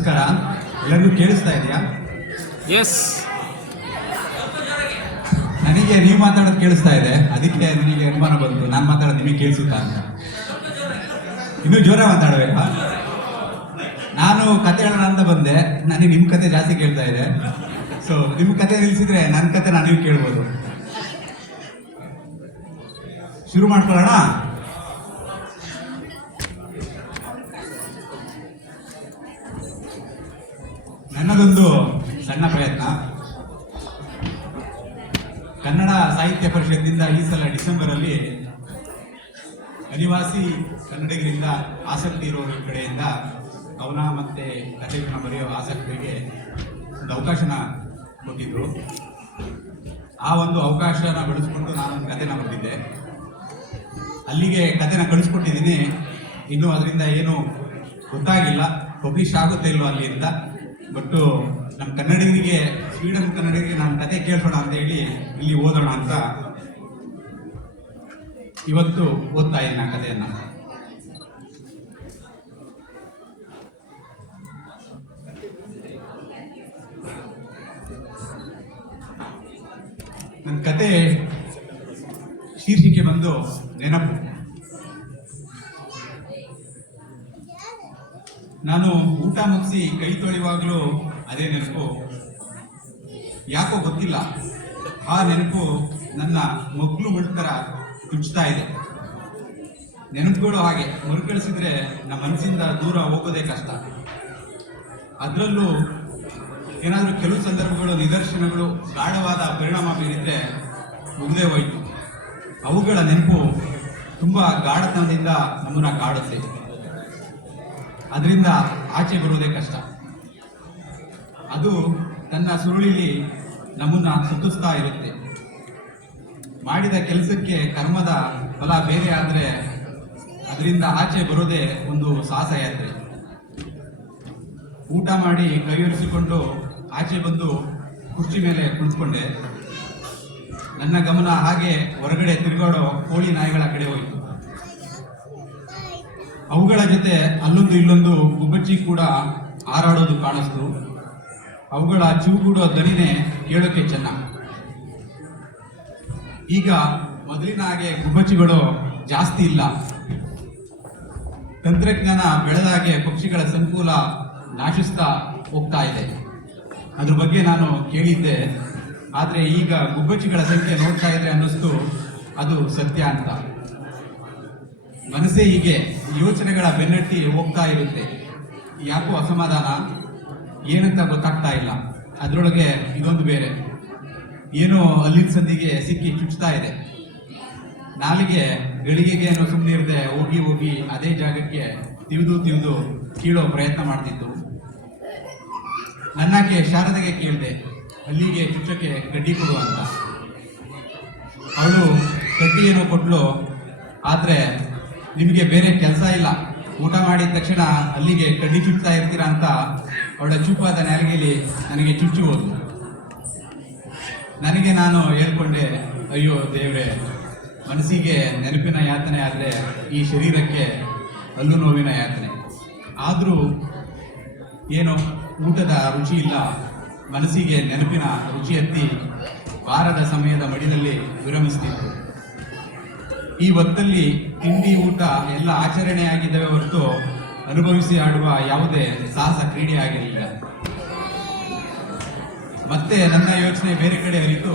ನಮಸ್ಕಾರ. ಎಲ್ಲರಿಗೂ ಕೇಳಿಸ್ತಾ ಇದೆಯಾ? ಎಸ್. ನನಗೆ ನೀವು ಮಾತಾಡೋದು ಕೇಳಿಸ್ತಾ ಇದೆ, ಅದಕ್ಕೆ ನನಗೆ ಅನುಮಾನ ಬಂತು ನಾನು ಮಾತಾಡೋದು ನಿಮಗೆ ಕೇಳಿಸುತ್ತಾ ಅಂತ. ಇನ್ನೂ ಜೋರ ಮಾತಾಡಬೇಕಾ? ನಾನು ಕತೆ ಹೇಳೋಣ ಅಂತ ಬಂದೆ, ನನಗೆ ನಿಮ್ಮ ಕತೆ ಜಾಸ್ತಿ ಕೇಳ್ತಾ ಇದೆ. ಸೊ ನಿಮ್ಮ ಕತೆ ನಿಲ್ಲಿಸಿದ್ರೆ ನನ್ನ ಕತೆ ನಾನು ಕೇಳ್ಬೋದು. ಶುರು ಮಾಡ್ಕೊಳ್ಳೋಣ. ನನ್ನದೊಂದು ಸಣ್ಣ ಪ್ರಯತ್ನ. ಕನ್ನಡ ಸಾಹಿತ್ಯ ಪರಿಷತ್ತಿನಿಂದ ಈ ಸಲ ಡಿಸೆಂಬರ್ ಅಲ್ಲಿ ಅನಿವಾಸಿ ಕನ್ನಡಿಗರಿಂದ ಆಸಕ್ತಿ ಇರೋರ ಕಡೆಯಿಂದ ಕವನ ಮತ್ತೆ ಕಥೆಗಳನ್ನ ಬರೆಯೋ ಆಸಕ್ತರಿಗೆ ಒಂದು ಅವಕಾಶನ ಕೊಟ್ಟಿದ್ರು. ಆ ಒಂದು ಅವಕಾಶನ ಬಳಸ್ಕೊಂಡು ನಾನೊಂದು ಕಥೆನ ಬರೆದಿದ್ದೆ. ಅಲ್ಲಿಗೆ ಕಥೆನ ಕಳಿಸ್ಕೊಟ್ಟಿದ್ದೀನಿ. ಇನ್ನೂ ಅದರಿಂದ ಏನು ಗೊತ್ತಾಗಿಲ್ಲ, ಪಬ್ಲಿಷ್ ಆಗುತ್ತೆ ಇಲ್ವೋ ಅಲ್ಲಿಂದ. ಬಟ್ ನಮ್ಮ ಕನ್ನಡಿಗರಿಗೆ, ಸ್ವೀಡನ್ ಕನ್ನಡಿಗರಿಗೆ ನಾನು ಕತೆ ಕೇಳಿಸೋಣ ಅಂತ ಹೇಳಿ ಇಲ್ಲಿ ಓದೋಣ ಅಂತ ಇವತ್ತು ಓದ್ತಾ ಇದ್ದೀನಿ ಆ ಕಥೆಯನ್ನ. ನನ್ನ ಕತೆ ಶೀರ್ಷಿಕೆ ಬಂದು ನೆನಪು. ನಾನು ಊಟ ಮುಗಿಸಿ ಕೈ ತೊಳೆಯುವಾಗಲೂ ಅದೇ ನೆನಪು. ಯಾಕೋ ಗೊತ್ತಿಲ್ಲ, ಆ ನೆನಪು ನನ್ನ ಮಗ್ಲು ಮುಳ್ತರ ತುಚ್ತಾ ಇದೆ. ನೆನಪುಗಳು ಹಾಗೆ ಮರುಕಳಿಸಿದ್ರೆ ನಮ್ಮ ಮನಸ್ಸಿಂದ ದೂರ ಹೋಗೋದೇ ಕಷ್ಟ. ಅದರಲ್ಲೂ ಏನಾದರೂ ಕೆಲವು ಸಂದರ್ಭಗಳು, ನಿದರ್ಶನಗಳು ಗಾಢವಾದ ಪರಿಣಾಮ ಬೀರಿದ್ರೆ ಮುಗ್ದೇ ಹೋಯ್ತು. ಅವುಗಳ ನೆನಪು ತುಂಬ ಗಾಢತನದಿಂದ ನಮ್ಮನ್ನ ಕಾಡುತ್ತೆ. ಅದರಿಂದ ಆಚೆ ಬರುವುದೇ ಕಷ್ಟ. ಅದು ತನ್ನ ಸುರುಳಿಲಿ ನಮ್ಮನ್ನ ಸುತ್ತಿಸ್ತಾ ಇರುತ್ತೆ. ಮಾಡಿದ ಕೆಲಸಕ್ಕೆ ಕರ್ಮದ ಫಲ ಬೇರೆ ಆದರೆ ಅದರಿಂದ ಆಚೆ ಬರೋದೇ ಒಂದು ಸಾಹಸ ಯಾತ್ರೆ. ಊಟ ಮಾಡಿ ಕೈಯೊರೆಸಿಕೊಂಡು ಆಚೆ ಬಂದು ಕುರ್ಚಿ ಮೇಲೆ ಕುಳಿತುಕೊಂಡೆ. ನನ್ನ ಗಮನ ಹಾಗೆ ಹೊರಗಡೆ ತಿರುಗಾಡೋ ಕೋಳಿ ನಾಯಿಗಳ ಕಡೆ ಹೋಯಿತು. ಅವುಗಳ ಜೊತೆ ಅಲ್ಲೊಂದು ಇಲ್ಲೊಂದು ಗುಬ್ಬಚ್ಚಿ ಕೂಡ ಹಾರಾಡೋದು ಕಾಣಿಸ್ತು. ಅವುಗಳ ಚಿವುಗೂಡೋ ದನಿನೇ ಕೇಳೋಕೆ ಚೆನ್ನ. ಈಗ ಮೊದಲಿನ ಹಾಗೆ ಗುಬ್ಬಚ್ಚಿಗಳು ಜಾಸ್ತಿ ಇಲ್ಲ. ತಂತ್ರಜ್ಞಾನ ಬೆಳೆದಾಗೆ ಪಕ್ಷಿಗಳ ಸಂಕುಲ ನಾಶಿಸ್ತಾ ಹೋಗ್ತಾ ಇದೆ. ಅದ್ರ ಬಗ್ಗೆ ನಾನು ಕೇಳಿದ್ದೆ. ಆದರೆ ಈಗ ಗುಬ್ಬಚ್ಚಿಗಳ ಸಂಖ್ಯೆ ನೋಡ್ತಾ ಇದ್ರೆ ಅನ್ನಿಸ್ತು ಅದು ಸತ್ಯ ಅಂತ. ಮನಸ್ಸೇ ಹೀಗೆ ಯೋಚನೆಗಳ ಬೆನ್ನಟ್ಟಿ ಹೋಗ್ತಾ ಇರುತ್ತೆ. ಯಾಕೋ ಅಸಮಾಧಾನ, ಏನಂತ ಗೊತ್ತಾಗ್ತಾ ಇಲ್ಲ. ಅದರೊಳಗೆ ಇದೊಂದು ಬೇರೆ, ಏನೋ ಅಲ್ಲಿನ ಸಂದಿಗೆ ಸಿಕ್ಕಿ ಚುಚ್ತಾ ಇದೆ. ನಾಲಿಗೆ ಗಳಿಗೆಗೆ ಏನೋ ಸುಮ್ಮನೆ ಇರದೆ ಹೋಗಿ ಹೋಗಿ ಅದೇ ಜಾಗಕ್ಕೆ ತಿವಿದು ಕೀಳೋ ಪ್ರಯತ್ನ ಮಾಡ್ತಿತ್ತು. ನನ್ನಕ್ಕೆ ಶಾರದೆಗೆ ಕೇಳಿದೆ, ಅಲ್ಲಿಗೆ ಚುಚ್ಚಕ್ಕೆ ಕಡ್ಡಿ ಕೊಡು ಅಂತ. ಅವಳು ಕಡ್ಡಿ ಏನೋ ಕೊಟ್ಲು. ಆದರೆ ನಿಮಗೆ ಬೇರೆ ಕೆಲಸ ಇಲ್ಲ, ಊಟ ಮಾಡಿದ ತಕ್ಷಣ ಅಲ್ಲಿಗೆ ಕಡ್ಡಿ ಚುಚ್ತಾ ಇರ್ತೀರಾ ಅಂತ ಅವಳ ಚೂಪಾದ ನಾಲಿಗೆಯಲ್ಲಿ ನನಗೆ ಚುಚ್ಚಿ ಹೋದ್ಲು. ನನಗೆ ನಾನು ಹೇಳ್ಕೊಂಡೆ, ಅಯ್ಯೋ ದೇವ್ರೆ, ಮನಸ್ಸಿಗೆ ನೆನಪಿನ ಯಾತನೆ ಆದರೆ ಈ ಶರೀರಕ್ಕೆ ಹಲ್ಲು ನೋವಿನ ಯಾತನೆ. ಆದರೂ ಏನೋ ಊಟದ ರುಚಿ ಇಲ್ಲ, ಮನಸ್ಸಿಗೆ ನೆನಪಿನ ರುಚಿ ಹತ್ತಿ ವಾರದ ಸಮಯದ ಮಡಿಲಲ್ಲಿ ವಿರಮಿಸ್ತಿತ್ತು. ಈ ಹೊತ್ತಲ್ಲಿ ತಿಂಡಿ ಊಟ ಎಲ್ಲ ಆಚರಣೆ ಆಗಿದ್ದಾವೆ ಹೊರತು ಅನುಭವಿಸಿ ಆಡುವ ಯಾವುದೇ ಸಾಹಸ ಕ್ರೀಡೆ ಆಗಿರಲಿಲ್ಲ. ಮತ್ತೆ ನನ್ನ ಯೋಚನೆ ಬೇರೆ ಕಡೆ ಅರಿತು,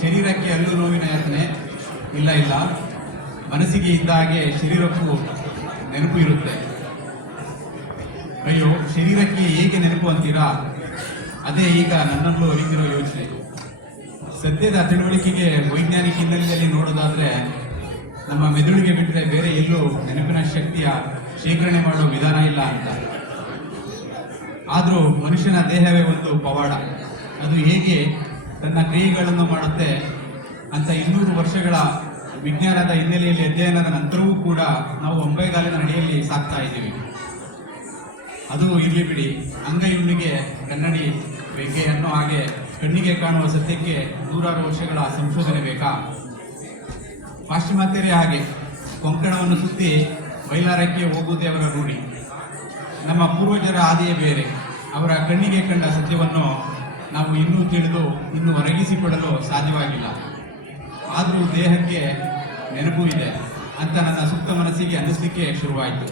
ಶರೀರಕ್ಕೆ ಹಲ್ಲು ನೋವಿನ ಯಾತನೆ ಇಲ್ಲ, ಮನಸ್ಸಿಗೆ ಇದ್ದ ಹಾಗೆ ಶರೀರಕ್ಕೂ ನೆನಪು ಇರುತ್ತೆ. ಅಯ್ಯೋ, ಶರೀರಕ್ಕೆ ಹೇಗೆ ನೆನಪು ಅಂತೀರಾ? ಅದೇ ಈಗ ನನ್ನಲ್ಲೂ ಅರಿತಿರೋ ಯೋಚನೆ. ಸದ್ಯದ ತಿಳುವಳಿಕೆಗೆ ವೈಜ್ಞಾನಿಕ ಹಿನ್ನೆಲೆಯಲ್ಲಿ ನೋಡೋದಾದ್ರೆ ನಮ್ಮ ಮೆದುಳಿಗೆ ಬಿಟ್ಟರೆ ಬೇರೆ ಎಲ್ಲೂ ನೆನಪಿನ ಶಕ್ತಿಯ ಶೇಖರಣೆ ಮಾಡೋ ವಿಧಾನ ಇಲ್ಲ ಅಂತ. ಆದರೂ ಮನುಷ್ಯನ ದೇಹವೇ ಒಂದು ಪವಾಡ. ಅದು ಹೇಗೆ ತನ್ನ ಕ್ರಿಯೆಗಳನ್ನು ಮಾಡುತ್ತೆ ಅಂತ 200 ವರ್ಷಗಳ ವಿಜ್ಞಾನದ ಹಿನ್ನೆಲೆಯಲ್ಲಿ ಅಧ್ಯಯನದ ನಂತರವೂ ಕೂಡ ನಾವು ಒಂಬೈಗಾಲಿನ ನಡೆಯಲ್ಲಿ ಸಾಕ್ತಾ ಇದ್ದೀವಿ. ಅದು ಇರಲಿ ಬಿಡಿ, ಅಂಗೈಯುಣ್ಣಿಗೆ ಕನ್ನಡಿ ಬೆಂಗೆ ಅನ್ನೋ ಹಾಗೆ ಕಣ್ಣಿಗೆ ಕಾಣುವ ಸತ್ಯಕ್ಕೆ 100 ವರ್ಷಗಳ ಸಂಶೋಧನೆ ಬೇಕಾ? ಪಾಶ್ಚಿಮಾತ್ಯರೇ ಹಾಗೆ ಕೊಂಕಣವನ್ನು ಸುತ್ತಿ ಬೈಲಾರಕ್ಕೆ ಹೋಗುವುದೇ ಅವರ ರೂಢಿ. ನಮ್ಮ ಪೂರ್ವಜರ ಹಾದಿಯೇ ಬೇರೆ. ಅವರ ಕಣ್ಣಿಗೆ ಕಂಡ ಸತ್ಯವನ್ನು ನಾವು ಇನ್ನೂ ತಿಳಿದು ಇನ್ನೂ ಒರಗಿಸಿಕೊಳ್ಳಲು ಸಾಧ್ಯವಾಗಿಲ್ಲ. ಆದರೂ ದೇಹಕ್ಕೆ ನೆನಪು ಇದೆ ಅಂತ ನನ್ನ ಸುಪ್ತ ಮನಸ್ಸಿಗೆ ಅನ್ನಿಸ್ಲಿಕ್ಕೆ ಶುರುವಾಯಿತು.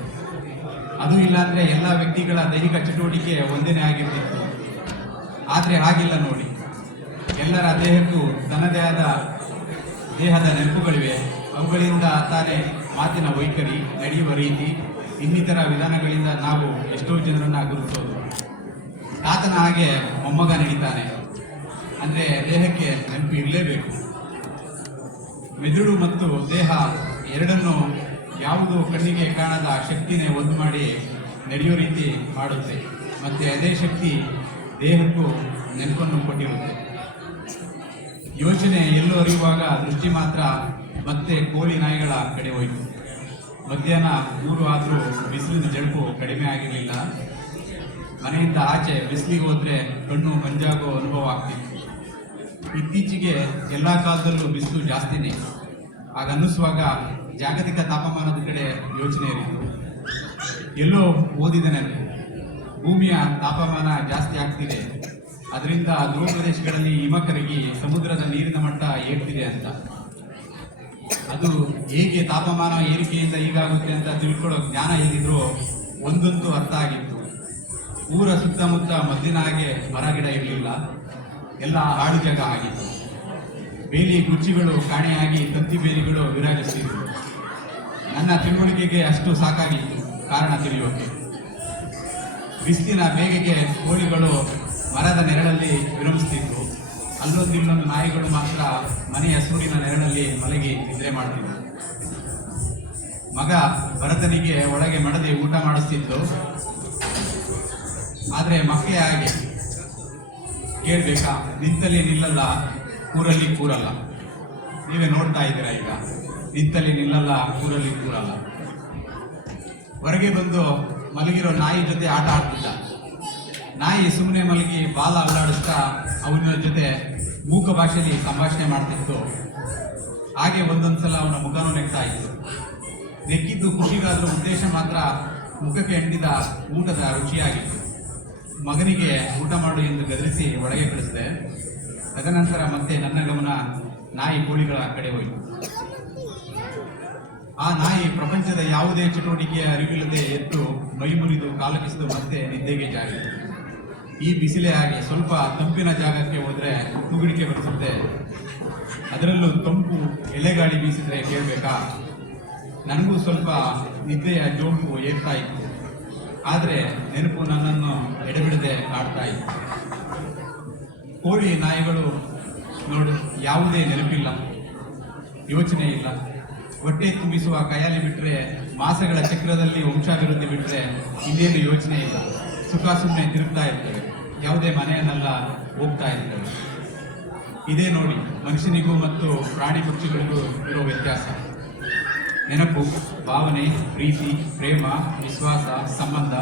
ಅದು ಇಲ್ಲಾಂದ್ರೆ ಎಲ್ಲ ವ್ಯಕ್ತಿಗಳ ದೈಹಿಕ ಚಟುವಟಿಕೆ ಒಂದೇನೇ ಆಗಿರ್ತಿತ್ತು. ಆದರೆ ಹಾಗಿಲ್ಲ ನೋಡಿ, ಎಲ್ಲರ ದೇಹಕ್ಕೂ ತನ್ನದೇ ಆದ ದೇಹದ ನೆನಪುಗಳಿವೆ. ಅವುಗಳಿಂದ ತಾನೇ ಮಾತಿನ ವೈಖರಿ, ನಡೆಯುವ ರೀತಿ, ಇನ್ನಿತರ ವಿಧಾನಗಳಿಂದ ನಾವು ಎಷ್ಟೋ ಜನರನ್ನ ಗುರುತಿಸೋದು. ತಾತನ ಹಾಗೆ ಮೊಮ್ಮಗ ನಡೀತಾನೆ ಅಂದ್ರೆ ದೇಹಕ್ಕೆ ನೆನಪು ಇರಲೇಬೇಕು. ಮೆದುಳು ಮತ್ತು ದೇಹ ಎರಡನ್ನು ಯಾವುದು ಕಣ್ಣಿಗೆ ಕಾಣದ ಶಕ್ತಿನೇ ಒಂದು ಮಾಡಿ ನಡೆಯೋ ರೀತಿ ಮಾಡುತ್ತೆ. ಮತ್ತೆ ಅದೇ ಶಕ್ತಿ ದೇಹಕ್ಕೂ ನೆನಪನ್ನು ಕೊಟ್ಟಿರುತ್ತೆ. ಯೋಚನೆ ಎಲ್ಲೋ ಅರಿಯುವಾಗ ದೃಷ್ಟಿ ಮಾತ್ರ ಮತ್ತೆ ಕೋಳಿ ನಾಯಿಗಳ ಕಡೆ ಹೋಯಿತು. ಮಧ್ಯಾಹ್ನ 3 ಆದರೂ ಬಿಸಿಲಿನ ಜಳುಪು ಕಡಿಮೆ ಆಗಿರಲಿಲ್ಲ. ಮನೆಯಿಂದ ಆಚೆ ಬಿಸಿಲಿಗೆ ಹೋದ್ರೆ ಕಣ್ಣು ಮಂಜಾಗೋ ಅನುಭವ ಆಗ್ತಿತ್ತು. ಇತ್ತೀಚೆಗೆ ಎಲ್ಲ ಕಾಲದಲ್ಲೂ ಬಿಸಿಲು ಜಾಸ್ತಿನೇ. ಆಗ ಅನ್ನಿಸುವಾಗ ಜಾಗತಿಕ ತಾಪಮಾನದ ಕಡೆ ಯೋಚನೆ ಇರಿತು. ಎಲ್ಲೋ ಓದಿದ ನೆನಪು, ಭೂಮಿಯ ತಾಪಮಾನ ಜಾಸ್ತಿ ಆಗ್ತಿದೆ, ಅದರಿಂದ ಧ್ರುವ ಪ್ರದೇಶಗಳಲ್ಲಿ ಹಿಮ ಕರಗಿ ಸಮುದ್ರದ ನೀರಿನ ಮಟ್ಟ ಏರ್ತಿದೆ ಅಂತ. ಅದು ಹೇಗೆ ತಾಪಮಾನ ಏರಿಕೆಯಿಂದ ಹೀಗಾಗುತ್ತೆ ಅಂತ ತಿಳ್ಕೊಳ್ಳೋ ಜ್ಞಾನ ಇದ್ದಿದ್ರು ಒಂದಂತೂ ಅರ್ಥ ಆಗಿತ್ತು. ಊರ ಸುತ್ತಮುತ್ತ ಮೊದಲಿನ ಹಾಗೆ ಮರ ಗಿಡ ಇರಲಿಲ್ಲ, ಎಲ್ಲ ಹಾಳು ಜಾಗ ಆಗಿತ್ತು. ಬೇಲಿ ಗುಚ್ಚಿಗಳು ಕಾಣೆಯಾಗಿ ತಂತಿ ಬೇಲಿಗಳು ವಿರಾಜಿಸ್ತಿದ್ವು. ನನ್ನ ತಿಳುವಳಿಕೆಗೆ ಅಷ್ಟು ಸಾಕಾಗಿತ್ತು ಕಾರಣ ತಿಳಿಯೋಕೆ. ಬಿಸಿಲಿನ ಬೇಗೆಗೆ ಕೋಳಿಗಳು ಮರದ ನೆರಳಲ್ಲಿ ವಿರಮಿಸ್ತಿದ್ವು. ಅಲ್ಲೊಂದಿಲ್ಲೊಂದು ನಾಯಿಗಳು ಮಾತ್ರ ಮನೆಯ ಸೂರಿನ ನೆರಳಲ್ಲಿ ಮಲಗಿ ನಿದ್ರೆ ಮಾಡ್ತಿದ್ವು. ಮಗ ಭರತನಿಗೆ ಒಳಗೆ ಮಡದಿ ಊಟ ಮಾಡಿಸ್ತಿದ್ದು. ಆದರೆ ಮಕ್ಕಳೇ ಹಾಗೆ, ಕೇಳ್ಬೇಕಾ, ನಿಂತಲ್ಲಿ ನಿಲ್ಲಲ್ಲ, ಕೂರಲ್ಲಿ ಕೂರಲ್ಲ. ನೀವೇ ನೋಡ್ತಾ ಇದ್ದೀರಾ ಈಗ, ನಿಂತಲ್ಲಿ ನಿಲ್ಲಲ್ಲ, ಕೂರಲ್ಲಿ ಕೂರಲ್ಲ. ಹೊರಗೆ ಬಂದು ಮಲಗಿರೋ ನಾಯಿ ಜೊತೆ ಆಟ ಆಡ್ತಿದ್ದ. ನಾಯಿ ಸುಮ್ಮನೆ ಮಲಗಿ ಬಾಲ ಅಲ್ಲಾಡಿಸ್ತಾ ಅವನ ಜೊತೆ ಮೂಕ ಭಾಷೆಯಲ್ಲಿ ಸಂಭಾಷಣೆ ಮಾಡ್ತಿತ್ತು. ಹಾಗೆ ಒಂದೊಂದ್ಸಲ ಅವನ ಮುಖನೂ ನೆಗ್ತಾ ಇತ್ತು. ನೆಕ್ಕಿದ್ದು ಖುಷಿಗಾದ್ರೂ ಉದ್ದೇಶ ಮಾತ್ರ ಮುಖಕ್ಕೆ ಅಂಟಿದ ಊಟದ ರುಚಿಯಾಗಿತ್ತು. ಮಗನಿಗೆ ಊಟ ಮಾಡು ಎಂದು ಗದರಿಸಿ ಒಳಗೆ ಕಳಿಸಿದೆ. ತದನಂತರ ಮತ್ತೆ ನನ್ನ ಗಮನ ನಾಯಿ ಕೋಳಿಗಳ ಕಡೆ ಹೋಯಿತು. ಆ ನಾಯಿ ಪ್ರಪಂಚದ ಯಾವುದೇ ಚಟುವಟಿಕೆಯ ಅರಿವಿಲ್ಲದೆ ಎದ್ದು ಮೈ ಮುರಿದು ಕಾಲು ಕಿಸಿದು ಮತ್ತೆ ನಿದ್ದೆಗೆ ಜಾರಿತು. ಈ ಬಿಸಿಲೇ ಹಾಗೆ, ಸ್ವಲ್ಪ ತಂಪಿನ ಜಾಗಕ್ಕೆ ಹೋದ್ರೆ ತುಗುಡಿಕೆ ಬರಿಸುತ್ತೆ. ಅದರಲ್ಲೂ ತಂಪು ಎಲೆಗಾಳಿ ಬೀಸಿದ್ರೆ ಕೇಳಬೇಕಾ. ನನಗೂ ಸ್ವಲ್ಪ ನಿದ್ದೆಯ ಜೋಂಕು ಏರ್ತಾ ಇತ್ತು. ಆದರೆ ನೆನಪು ನನ್ನನ್ನು ಎಡೆಬಿಡದೆ ಕಾಡ್ತಾ ಇತ್ತು. ಕೋಳಿ ನಾಯಿಗಳು ನೋಡು, ಯಾವುದೇ ನೆನಪಿಲ್ಲ, ಯೋಚನೆ ಇಲ್ಲ. ಹೊಟ್ಟೆ ತುಂಬಿಸುವ ಕೈಯಲ್ಲಿ ಬಿಟ್ಟರೆ, ಮಾಸಗಳ ಚಕ್ರದಲ್ಲಿ ವಂಶಾಭಿವೃದ್ಧಿ ಬಿಟ್ಟರೆ ಇನ್ನೇನು ಯೋಚನೆ ಇಲ್ಲ. ಸುಖ ಸುಮ್ಮನೆ ತಿರುಗ್ತಾ ಇರ್ತವೆ, ಯಾವುದೇ ಮನೆಯನ್ನೆಲ್ಲ ಹೋಗ್ತಾ ಇರ್ತವೆ. ಇದೇ ನೋಡಿ ಮನುಷ್ಯನಿಗೂ ಮತ್ತು ಪ್ರಾಣಿ ಪಕ್ಷಿಗಳಿಗೂ ಇರೋ ವ್ಯತ್ಯಾಸ. ನೆನಪು, ಭಾವನೆ, ಪ್ರೀತಿ, ಪ್ರೇಮ, ವಿಶ್ವಾಸ, ಸಂಬಂಧ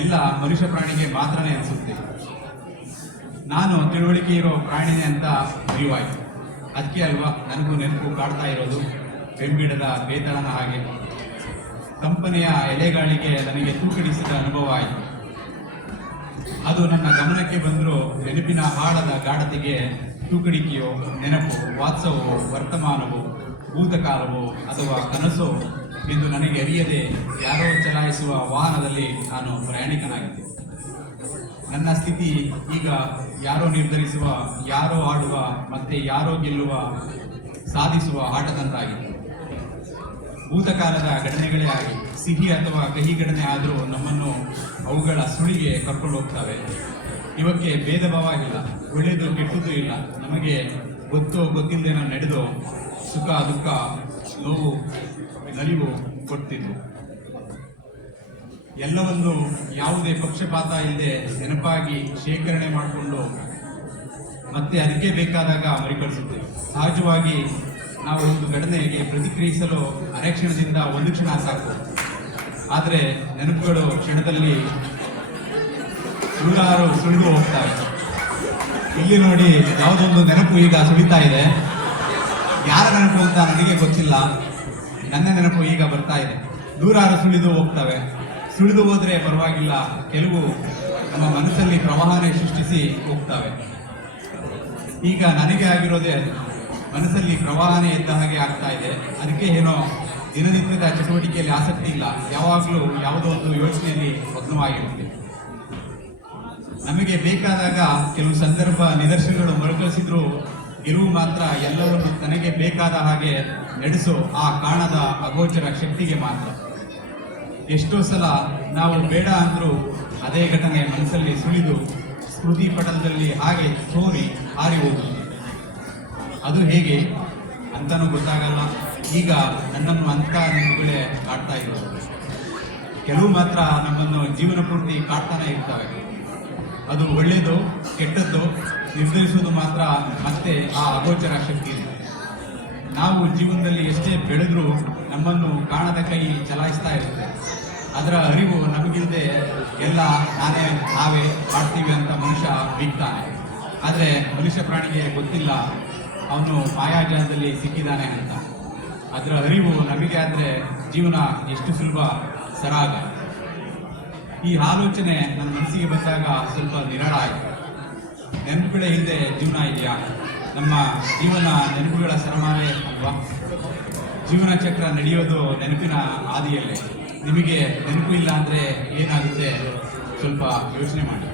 ಎಲ್ಲ ಮನುಷ್ಯ ಪ್ರಾಣಿಗೆ ಮಾತ್ರನೇ ಅನಿಸುತ್ತೆ. ನಾನು ತಿಳುವಳಿಕೆ ಇರೋ ಪ್ರಾಣಿನೇ ಅಂತ ಅರಿವಾಯಿತು. ಅದಕ್ಕೆ ಅಲ್ವಾ ನನಗೂ ನೆನಪು ಕಾಡ್ತಾ ಇರೋದು. ಬೆಂಬಿಡದ ಬೇತಾಳನ ಹಾಗೆ ಕಂಪನಿಯ ಎಲೆಗಾಳಿಗೆ ನನಗೆ ತೂಕಡಿಸಿದ ಅನುಭವ ಆಯಿತು. ಅದು ನನ್ನ ಗಮನಕ್ಕೆ ಬಂದರೂ ನೆನಪಿನ ಆಳದ ಗಾಢತೆಗೆ ತೂಕಡಿಕೆಯೋ, ನೆನಪು, ವಾತ್ಸವೋ, ವರ್ತಮಾನವೋ, ಭೂತಕಾಲವೋ ಅಥವಾ ಕನಸೋ ಎಂದು ನನಗೆ ಅರಿಯದೆ ಯಾರೋ ಚಲಾಯಿಸುವ ವಾಹನದಲ್ಲಿ ನಾನು ಪ್ರಯಾಣಿಕನಾಗಿದ್ದೆ. ನನ್ನ ಸ್ಥಿತಿ ಈಗ ಯಾರೋ ನಿರ್ಧರಿಸುವ, ಯಾರೋ ಆಡುವ, ಮತ್ತೆ ಯಾರೋ ಗೆಲ್ಲುವ, ಸಾಧಿಸುವ ಆಟದಂತಾಗಿತ್ತು. ಭೂತಕಾಲದ ಘಟನೆಗಳೇ ಆಗಿ ಸಿಹಿ ಅಥವಾ ಕಹಿ ಘಟನೆ ಆದರೂ ನಮ್ಮನ್ನು ಅವುಗಳ ಸುಳಿಗೆ ಕರ್ಕೊಂಡು ಹೋಗ್ತವೆ. ಇವಕ್ಕೆ ಭೇದ ಭಾವ ಇಲ್ಲ, ಒಳ್ಳೆಯದು ಕೆಟ್ಟದ್ದು ಇಲ್ಲ. ನಮಗೆ ಗೊತ್ತೋ ಗೊತ್ತಿಲ್ಲದೇನೋ ನಡೆದು ಸುಖ ದುಃಖ ನೋವು ನಲಿವು ಕೊಡ್ತಿದ್ವು. ಎಲ್ಲವನ್ನು ಯಾವುದೇ ಪಕ್ಷಪಾತ ಇಲ್ಲದೆ ನೆನಪಾಗಿ ಶೇಖರಣೆ ಮಾಡಿಕೊಂಡು ಮತ್ತೆ ಅದಕ್ಕೆ ಬೇಕಾದಾಗ ಮರುಕಳಿಸುತ್ತೇವೆ. ಸಹಜವಾಗಿ ನಾವು ಒಂದು ಘಟನೆಗೆ ಪ್ರತಿಕ್ರಿಯಿಸಲು ಅರೆಕ್ಷಣದಿಂದ ಒಂದು ಕ್ಷಣ ಸಾಕು. ಆದರೆ ನೆನಪುಗಳು ಕ್ಷಣದಲ್ಲಿ ನೂರಾರು ಸುಳಿದು ಹೋಗ್ತವೆ. ಇಲ್ಲಿ ನೋಡಿ, ಯಾವುದೊಂದು ನೆನಪು ಈಗ ಸುಳಿತಾ ಇದೆ. ಯಾರ ನೆನಪು ಅಂತ ನನಗೆ ಗೊತ್ತಿಲ್ಲ. ನನ್ನ ನೆನಪು ಈಗ ಬರ್ತಾ ಇದೆ. ನೂರಾರು ಸುಳಿದು ಹೋಗ್ತವೆ. ಸುಳಿದು ಹೋದರೆ ಪರವಾಗಿಲ್ಲ, ಕೆಲವು ನಮ್ಮ ಮನಸ್ಸಲ್ಲಿ ಪ್ರವಾಹನೇ ಸೃಷ್ಟಿಸಿ ಹೋಗ್ತವೆ. ಈಗ ನನಗೆ ಆಗಿರೋದೇ ಮನಸ್ಸಲ್ಲಿ ಪ್ರವಾಹನೇ ಎದ್ದ ಹಾಗೆ ಆಗ್ತಾ ಇದೆ. ಅದಕ್ಕೆ ಏನೋ ದಿನನಿತ್ಯದ ಚಟುವಟಿಕೆಯಲ್ಲಿ ಆಸಕ್ತಿ ಇಲ್ಲ, ಯಾವಾಗಲೂ ಯಾವುದೋ ಒಂದು ಯೋಚನೆಯಲ್ಲಿ ಮಗ್ನವಾಗಿರುತ್ತೆ. ನಮಗೆ ಬೇಕಾದಾಗ ಕೆಲವು ಸಂದರ್ಭ ನಿದರ್ಶನಗಳು ಮರುಕಳಿಸಿದ್ರು ಗೆಲುವು ಮಾತ್ರ ಎಲ್ಲವನ್ನು ತನಗೆ ಬೇಕಾದ ಹಾಗೆ ನಡೆಸೋ ಆ ಕಾಣದ ಅಗೋಚರ ಶಕ್ತಿಗೆ ಮಾತ್ರ. ಎಷ್ಟೋ ಸಲ ನಾವು ಬೇಡ ಅಂದ್ರೂ ಅದೇ ಘಟನೆ ಮನಸ್ಸಲ್ಲಿ ಸುಳಿದು ಸ್ಮೃತಿ ಪಟಲದಲ್ಲಿ ಹಾಗೆ ಸೋರಿ ಹಾರಿ ಹೋಗುತ್ತದೆ. ಅದು ಹೇಗೆ ಅಂತನೂ ಗೊತ್ತಾಗಲ್ಲ. ಈಗ ನನ್ನನ್ನು ಅಂತ ನೆನಪುಗಳೇ ಕಾಡ್ತಾ ಇರೋದು. ಕೆಲವು ಮಾತ್ರ ನಮ್ಮನ್ನು ಜೀವನ ಪೂರ್ತಿ ಕಾಡ್ತಾನೆ ಇರ್ತವೆ. ಅದು ಒಳ್ಳೆಯದು ಕೆಟ್ಟದ್ದು ನಿರ್ಧರಿಸುವುದು ಮಾತ್ರ ಮತ್ತೆ ಆ ಅಗೋಚರ ಶಕ್ತಿ. ನಾವು ಜೀವನದಲ್ಲಿ ಎಷ್ಟೇ ಬೆಳೆದ್ರೂ ನಮ್ಮನ್ನು ಕಾಣದ ಕೈ ಚಲಾಯಿಸ್ತಾ ಇರುತ್ತೆ. ಅದರ ಅರಿವು ನಮಗಿಲ್ಲದೆ ಎಲ್ಲ ನಾವೇ ಮಾಡ್ತೀವಿ ಅಂತ ಮನುಷ್ಯ ಬೀಗ್ತಾನೆ. ಆದರೆ ಮನುಷ್ಯ ಪ್ರಾಣಿಗೆ ಗೊತ್ತಿಲ್ಲ ಅವನು ಮಾಯಾಜಾಲದಲ್ಲಿ ಸಿಕ್ಕಿದ್ದಾನೆ ಅಂತ. ಅದರ ಅರಿವು ನಮಗೆ ಆದರೆ ಜೀವನ ಎಷ್ಟು ಸುಲಭ ಸರಾಗ. ಈ ಆಲೋಚನೆ ನನ್ನ ಮನಸ್ಸಿಗೆ ಬಂದಾಗ ಸ್ವಲ್ಪ ನಿರಾಳ ಆಯಿತು. ನೆನಪುಗಳೇ ಹಿಂದೆ ಜೀವನ ಇದೆಯಾ? ನಮ್ಮ ಜೀವನ ನೆನಪುಗಳ ಸರಮಾಲೆ ಅಲ್ವಾ? ಜೀವನ ಚಕ್ರ ನಡೆಯೋದು ನೆನಪಿನ ಹಾದಿಯಲ್ಲೇ. ನಿಮಗೆ ನೆನಪು ಇಲ್ಲ ಅಂದರೆ ಏನಾಗುತ್ತೆ ಸ್ವಲ್ಪ ಯೋಚನೆ ಮಾಡಿ.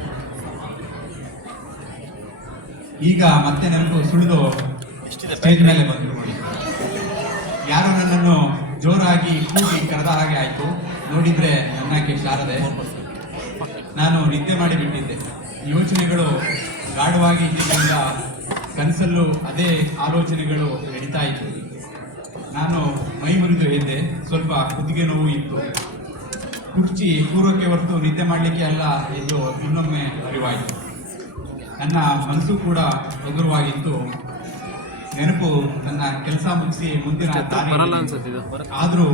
ಈಗ ಮತ್ತೆ ನೆನಪು ಸುಳಿದು ಸ್ಟೇಜ್ ಮೇಲೆ ಬಂದರು ನೋಡಿ. ಯಾರು ನನ್ನನ್ನು ಜೋರಾಗಿ ಕೂಗಿ ಕರೆದ ಹಾಗೆ ಆಯಿತು. ನೋಡಿದ್ರೆ ನನ್ನಕ್ಕೆ ಶಾರದೆ. ನಾನು ನಿದ್ದೆ ಮಾಡಿಬಿಟ್ಟಿದ್ದೆ. ಯೋಚನೆಗಳು ಗಾಢವಾಗಿ ಇದ್ದಿದ್ದರಿಂದ ಕನಸಲ್ಲೂ ಅದೇ ಆಲೋಚನೆಗಳು ನಡೀತಾ ಇತ್ತು. ನಾನು ಮೈ ಮುರಿದು ಎದ್ದೆ. ಸ್ವಲ್ಪ ಕುತ್ತಿಗೆ ನೋವು ಇತ್ತು. ಕುರ್ಚಿ ಕೂರೋಕ್ಕೆ ಹೊರತು ನಿದ್ದೆ ಮಾಡಲಿಕ್ಕೆ ಅಲ್ಲ ಎಂದು ಇನ್ನೊಮ್ಮೆ ಅರಿವಾಯಿತು. ನನ್ನ ಮನಸ್ಸು ಕೂಡ ಹಗುರವಾಗಿತ್ತು. ನೆನಪು ನನ್ನ ಕೆಲಸ ಮುಗಿಸಿ ಮುಂದಿನ ಆದರೂ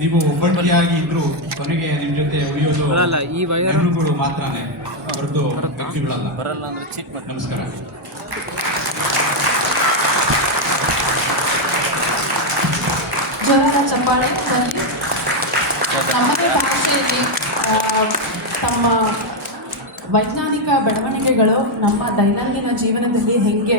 ನೀವು ಒಬ್ಬಂಟಿಯಾಗಿ ಇದ್ರು ಕೊನೆಗೆ ನಿಮ್ಮ ಜೊತೆ ಉಳಿಯೋದು ನೆನಪುಗಳು ಮಾತ್ರನೇ ಹೊರತು ವ್ಯಕ್ತಿಗಳಲ್ಲ. ನಮಸ್ಕಾರ. ಜೋರಾದ ಚಪ್ಪಾಳೆ. ನಮ್ಮದೇ ಭಾಷೆಯಲ್ಲಿ ತಮ್ಮ ವೈಜ್ಞಾನಿಕ ಬೆಳವಣಿಗೆಗಳು ನಮ್ಮ ದೈನಂದಿನ ಜೀವನದಲ್ಲಿ ಹೇಗೆ